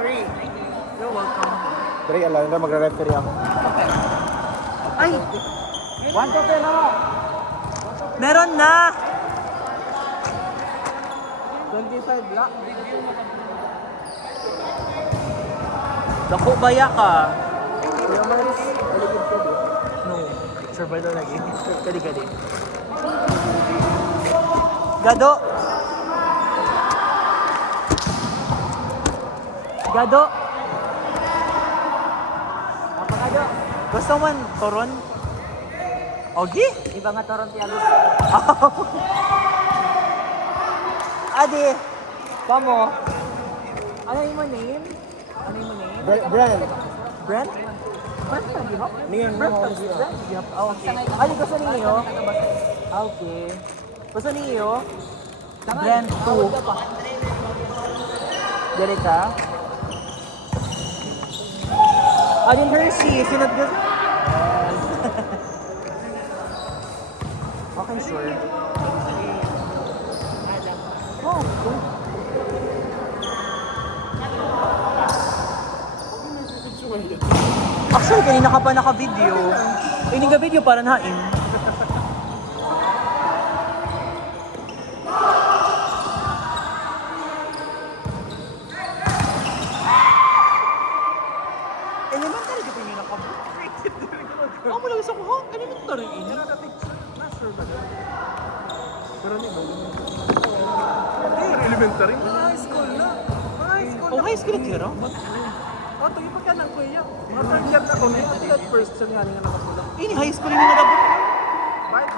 Three. You're welcome. 3, alam na magre-referee ako. Ay! 1 to 10 ako. Meron na! 25 black. Dako baya ka. Kuya Maris, aligid ko doon. No. Survival lagi. Kadi-kadi. Gado! Gado! Apa kayo? Gusto man, toron? Ogi? Iba nga Toronto Alos. Adi! Kamo? Ano yung mo name? Ano yung mo name? Brand. Brent? Brent pa, di ba? Niyan Brent mo pa, ako di siya. ba? Yup. Ah, okay. Ano gusto niyo? Okay. Gusto niyo? Brent 2. Dirita? Alin Hershey, sinod gusto. Okay, sure. Oh, cool. Actually, kanina ka pa naka-video. Hindi ka video para nain. Elementary ka pinila ka ba? Ako mo lang sa ko, ha? Elementary ini? Pero ni ba? Elementary? High school na. High school. Oh, high school na tira? Oh, tuyo pa ka ng kuya. Mga third year na ko. May at first sa nga nga nakapula. Ini high school ini nagabot. Bye.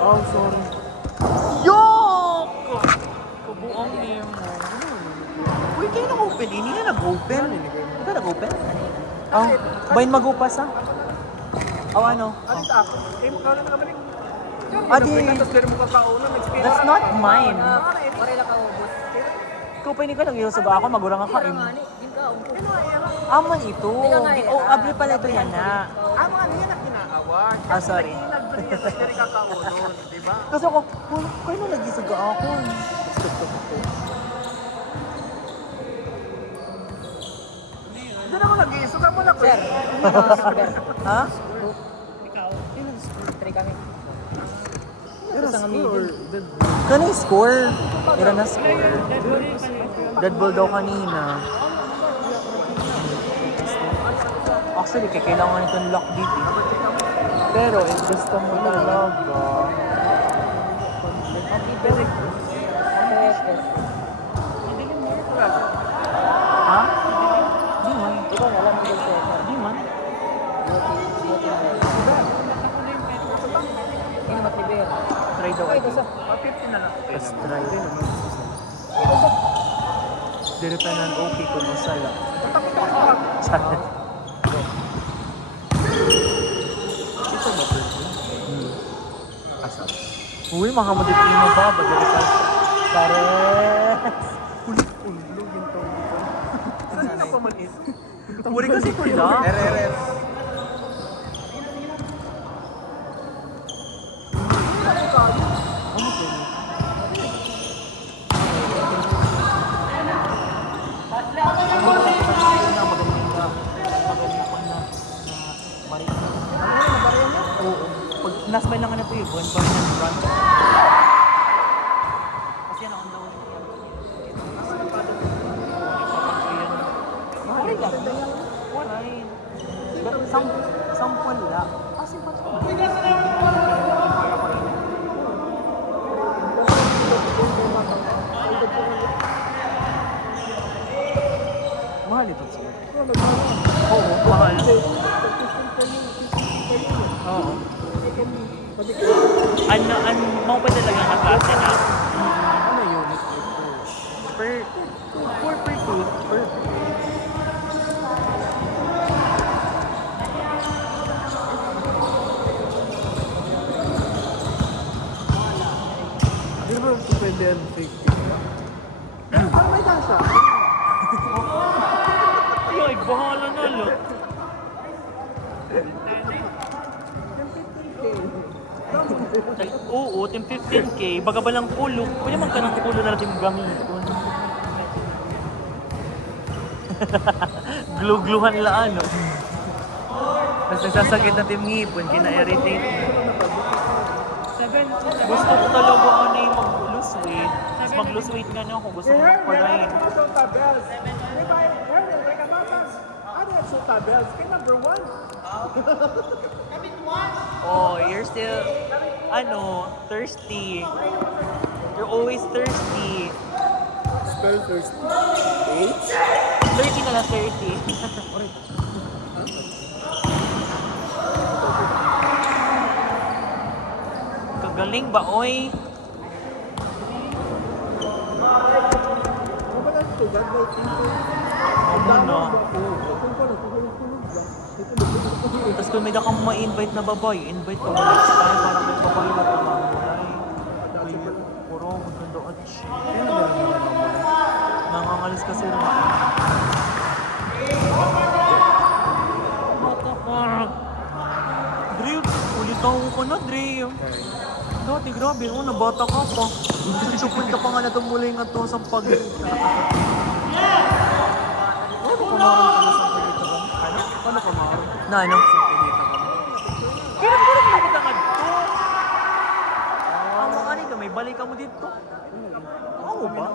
Oh, sorry. Yok! Kabuang niyo mo. Uy, kayo nag-open. Hindi na nag-open. Hindi ka nag-open? Oh, bayin magupas ha? Oh, ano? Ano ta ako? Eh, mukha na naman Adi, tapos dito mo kakauna, experience. that's not mine. Pare na kaubos. Ikaw pa hindi ka nag-iwas sa ako, magurang ka kain. Aman ito. Oh, abri pala ito yan na. Amo ano yan ang ginaawa. Ah, sorry. Nagbriya sa diri kakaunon, di ba? Kasi ako, kayo nung nag-isag ako. Diyan ako nag-iisuga mo na ko. Sir, Ha? Pero sa or Kanang score. Meron na score. Dead ball daw kanina. Actually, kailangan itong lock dito. Pero, gusto mo talaga. Ha? Di man. ikaw na lang mo sa Di man. Ini matibir. Try daw. Ito sa 50 na lang. Let's try. Diritanan okay kung masala. Challenge. Ito ba pwede? Asa? Uy, makamadipin mo ba? Bagalitan. Pares! Ulo yung to. Ano pa man ito? Uri kasi kuya. RRF. Last mile lang na po yun. Buwan ba na run? Kasi yan ako daw. Mahal lang. Alright. Sampol lang. Kasi pa ito. Mahal ito siya. Oo, mahal. Oo. Mau pa talaga na klase na? Ano unit ito? Per tooth. Di ba pwede ang fake pizza? Parang may kasa. Ay, bahala na lo. Oo, tim 15K. Baga ba lang kulo. Pwede man ka ng kulo na natin gamiton. Glue-gluhan laan, no? Tapos nagsasakit na tim ngipon, kina-irritate. Gusto ko talaga ano yung mag-lose weight. Tapos mag-lose weight nga na ako. Gusto ko mag-parain. Number one. Oh, you're still, thirsty. You're always thirsty. Spell first. 30 na lang, 30. Kagaling ba, oy? Ano ba lang ito? Ano na? Tapos kung may kang ma-invite na babae, invite ka mo next time para may babae na pamamulay. Ay, puro, maganda at siya. Nangangalis kasi rin. Bata ka. Dre, ulitaw ka na, Dre. Dati, grabe, nabata ka pa. Susupon ka pa nga na tumulay nga to sa pag... Paano ka maaari? Na ano? Kaya nagpurog mo kita nga dito. Ang mga ka, may balik ka mo dito. Oo ba?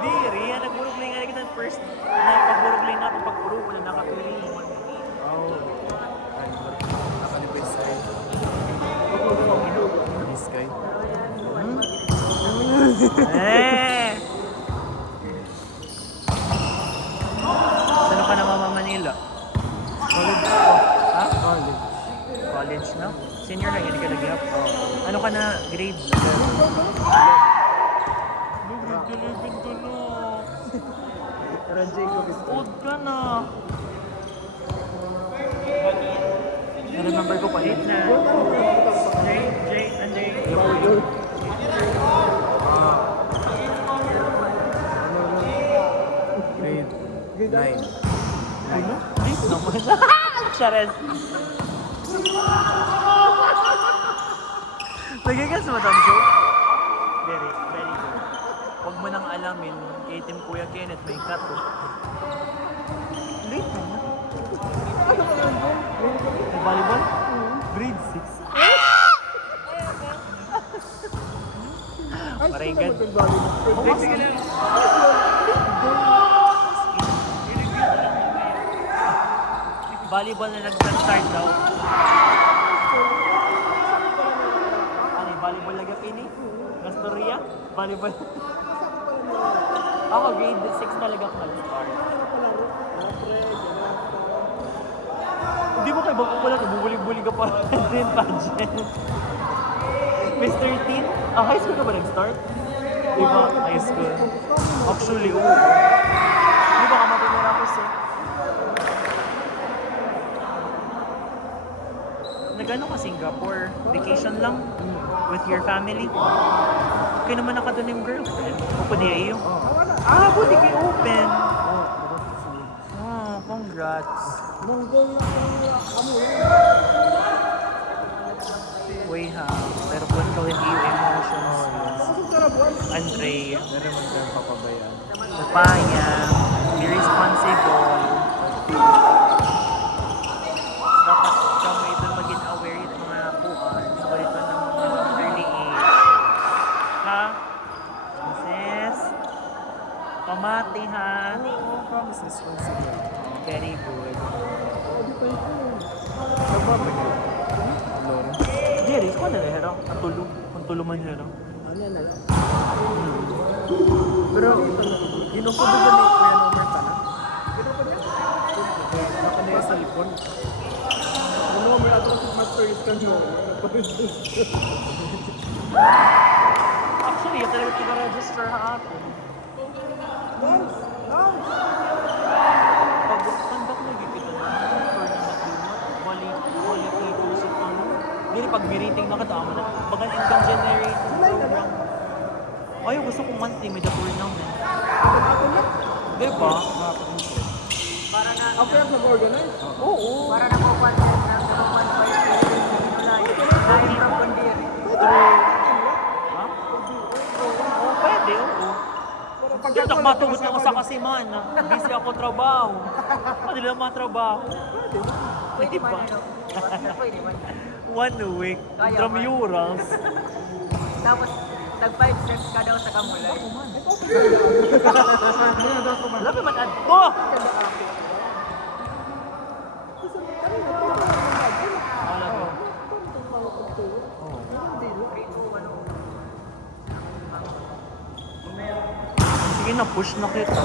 Di, Ria, nagpurog lang nga kita first na pagpurog lang natin pagpurog na nakatuloy. Oo. Nakalipay side. This guy. Eh! Saan ka na Mama Manila? College pa. Ha? College. College na? Senior na, hindi ka nag-up. Ano ka na? Grade? Grade 11 ka na. Parang Jacob is Old ka na. Na-remember ko pa rin na. Jay, Anday. Grade 9. Ano? Please naman. Chares. Nagigas mo tam joke? Very, very good. Huwag mo nang alamin, kay Team Kuya Kenneth may kato. Late naman. May volleyball? Grade 6. Maringgan. Sige lang. Volleyball na nag-start daw. Ano, volleyball lagi pini? Gastoria? Volleyball. Ako, grade 6 talaga ako nag-start. Hindi mo kayo baka pala, bubulig-bulig ka pa din pageant. Mr. Teen? High school ka ba nag-start? Di ba? High school. Actually, oo. Di ba ka matinira ko siya? Nag-ano ka Singapore? Vacation lang? With your family? Kaya naman naka doon yung girlfriend. O pwede iyo? Pwede kayo open. Oh, congrats. Way ha. Pero kung ikaw hindi yung emotions. Andre. Meron man kayong papabayaan. Papaya. Be responsible. Dapat kami ito maging aware yung mga buwan. So, ito ng early age. Ha? Sis? Pamati ha? Promise responsible. Very good. Nagpapagod. Loro. Jerry, kung ano na hero? Ang tulog. Ang tulog man hero. Ano yan na? Pero, ginukudo ba ni Kuya Nomer ka na? Baka na yung cellphone. Kuya Nomer, ato kasi masteries ka nyo. Actually, yung talaga pina-register ha ako. Nice! Nice! Pag conduct na gipita na balik people sa ano. Hindi pag meeting na katama na. Pag ang income generator program. Ayaw, gusto kong monthly may the tournament. Diba? Ako yung nag-organize? Oo. Para na po content ng 1.5 na dahil ng kundi kasi man, busy ako trabaho. Pwede lang mga trabaho. Pwede man ba? ano. Pwede man. 1 week, intramurals. Tapos, nag-5 steps ka daw sa kamulay. Labi man ato! Sige na, push na kita.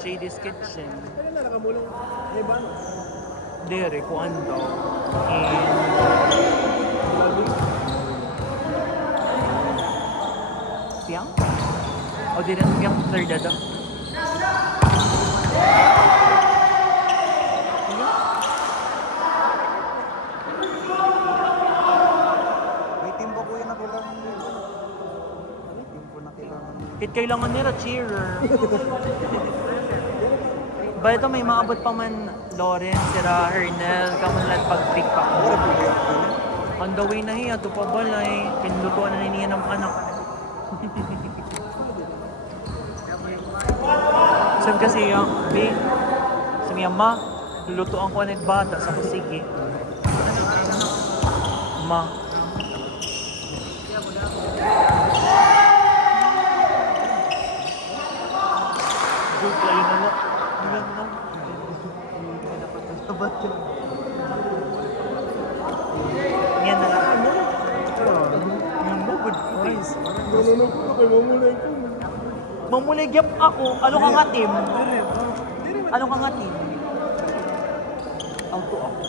JD's Kitchen. Kaya na nakamulong. Iban. Dere, kuan daw. And... Siyang? O, di rin siyang third daw. May team ba kuya na kailangan dito? May team po na kailangan dito. Kit kailangan nila cheerer. Ba ito may maabot pa man Lawrence, sira Hernel, kamulat pag-pick pa. Wala po kaya ako na. On the way na hiya, ito pa balay. Pinlutuan na niya ng anak. Sabi kasi yung, B, sabi niya, ma, lulutuan ko na yung bata. Sabi ko, sige. Ma. Joke lang yun na. Yun na. Yan na lang. Yung bugod face. Nalulog ko kay mamulay ko. Mamuligyap ako. Ano ka nga team? Ano ka nga team? Auto ako.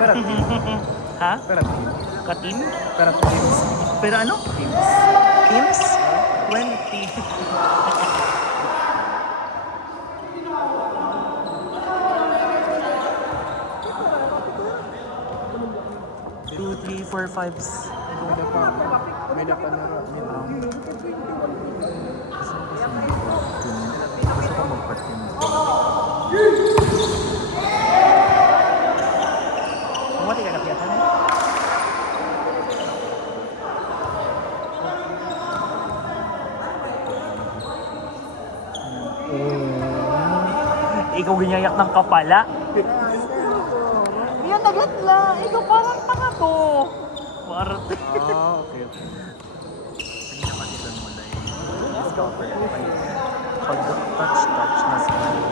Pero Ha? pero Ka-team? pero teams. Pero ano? Teams. Teams? 20. 2, 3, 4, 5s. May dapat na rin. Gusto ko mag-party mo. Mati ka kapiyatan? Ikaw ginyayak ng kapala? Yan, nagat lang. Ikaw parang tanga to. Parang Ah, okay. Hindi naman ilan mo na pag-touch na smile.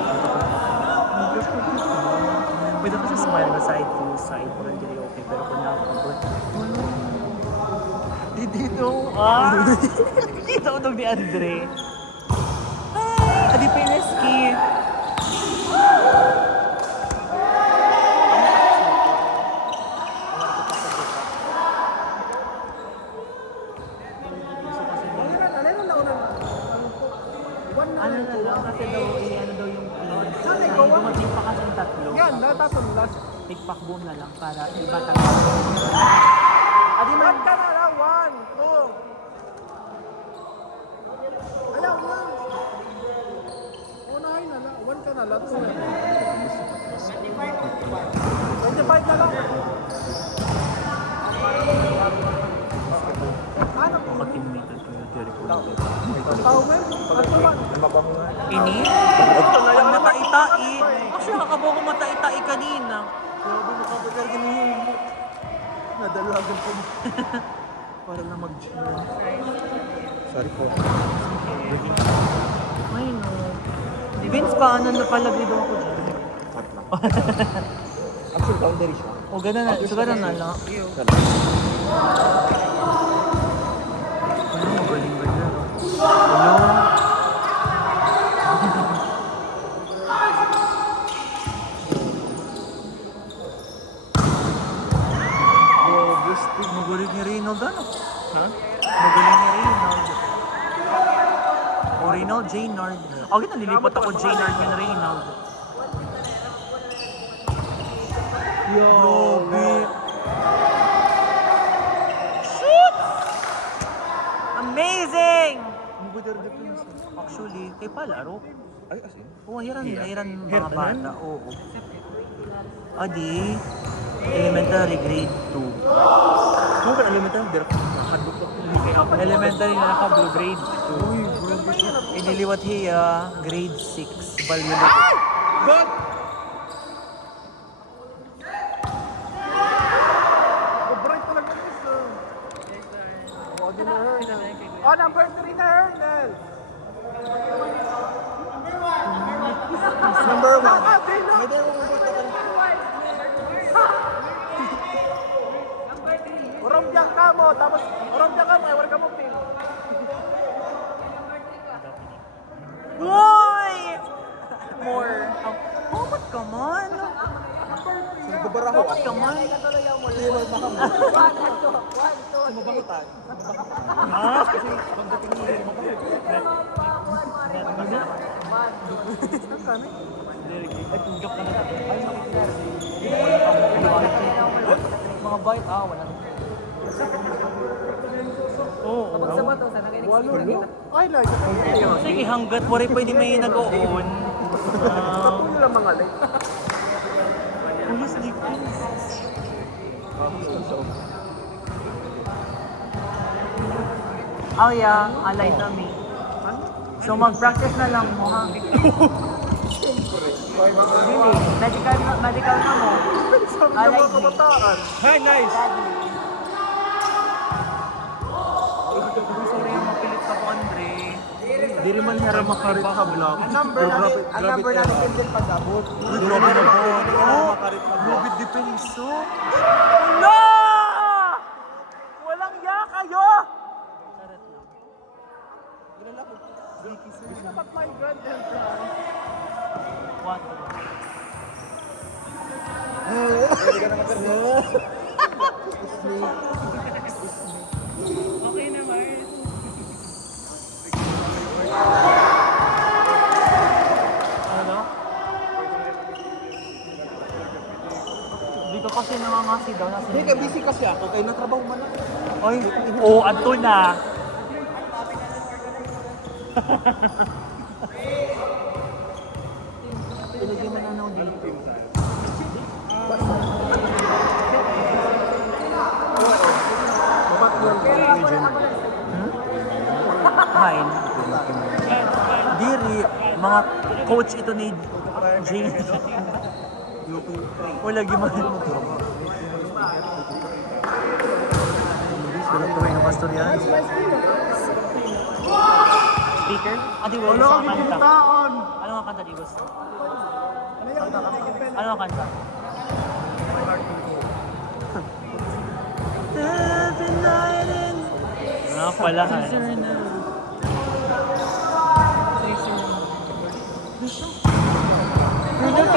pwede ka sa smile na side to side. Parang hindi okay. Pero kung nakakabot. Dito. Dito unog ni Andre. Hi! Adi Pineski. Ano na lang, kasi daw, ano daw yung dumating pa kasi yung tatlo. Yan, natapon last. Tikpak boom na lang para iba talaga. Adi man, One ka na lang, 1, 2. Ayaw na. Unahin na lang. 1 ka na lang. 25 na lang. Ano? maka-teammate ito yung Jericho. Tao mo? Ano ba? Mabango nga. Ini? Ang mataitai. Kasi nakabaw ko mataitai kanina. Grabe, nakapagkarga na yun. Nadalagan po. Para na mag-gym. Sorry po. Ay no. Vince, paano napalagay daw ako dyan? Actually, boundary siya. O gano'n na, so gano'n na lang. Ano, magaling ba yan? Hello? Magaling ni Reynald ano? Ha? Magaling ni Reynald. O Reynald, Jaynard. Okay, nalilipat ako Jaynard yung Reynald. Grabe. Shoot! Amazing! Ang good are difference. Actually, kay palaro. Ay, asin. Oo, hiran mga Hiran bata. Oo. Adi. Elementary, grade 2. Kung ka elementary, direct nakadukot. Elementary na naka-blue, grade 2. Iniliwat hiya, grade 6. Balyulit. God! Bright talaga ito. Oh, di na Hernel. Oh, number 3 na Hernel. Number 1. Ah, di na. May demo mo ba ito? Orombiang ka mo, tapos orombiang ka mo, ewan ka mo, Pin. Boy! More. Oh, ba't ka man? Nagbabaraho Ba't ka man? Hindi mo makamot. Mabangutan. Ha? Mga bite, wala. Oo. Kapag sa bato, sa nagay Walo, no? Ay, like. Sige, hanggat wari pwede may nag-oon. Kapag nila mga light. Pulis di Oh yeah, alay na me. So mag-practice na lang mo ha. Really, medical na mo. Sabi I ng like mga kabataan. Hi, nice. Sorry, mapilit ka po, Andre. Di rin man nara makarit ka vlog. Ang number natin din pag-abot. Grabe na po. Makarit na Grabe depenso. No! Walang ya kayo! Gusto na mag-migrant entrance. What? Hindi ka na maganda. Okay na, Mars. Ano? Dito kasi nangangasi daw na Hindi ka busy kasi ako. Kaya natrabaho man ako. Oy, oh, ato na. Ilagay mo na nung dito. Fine. Diri, mga coach ito ni James. Wala gimana. Wala tuloy na pastor yan. Speaker? Adi, wala ka kanta. Ano nga kanta, Digos? Ano nga kanta? Pala,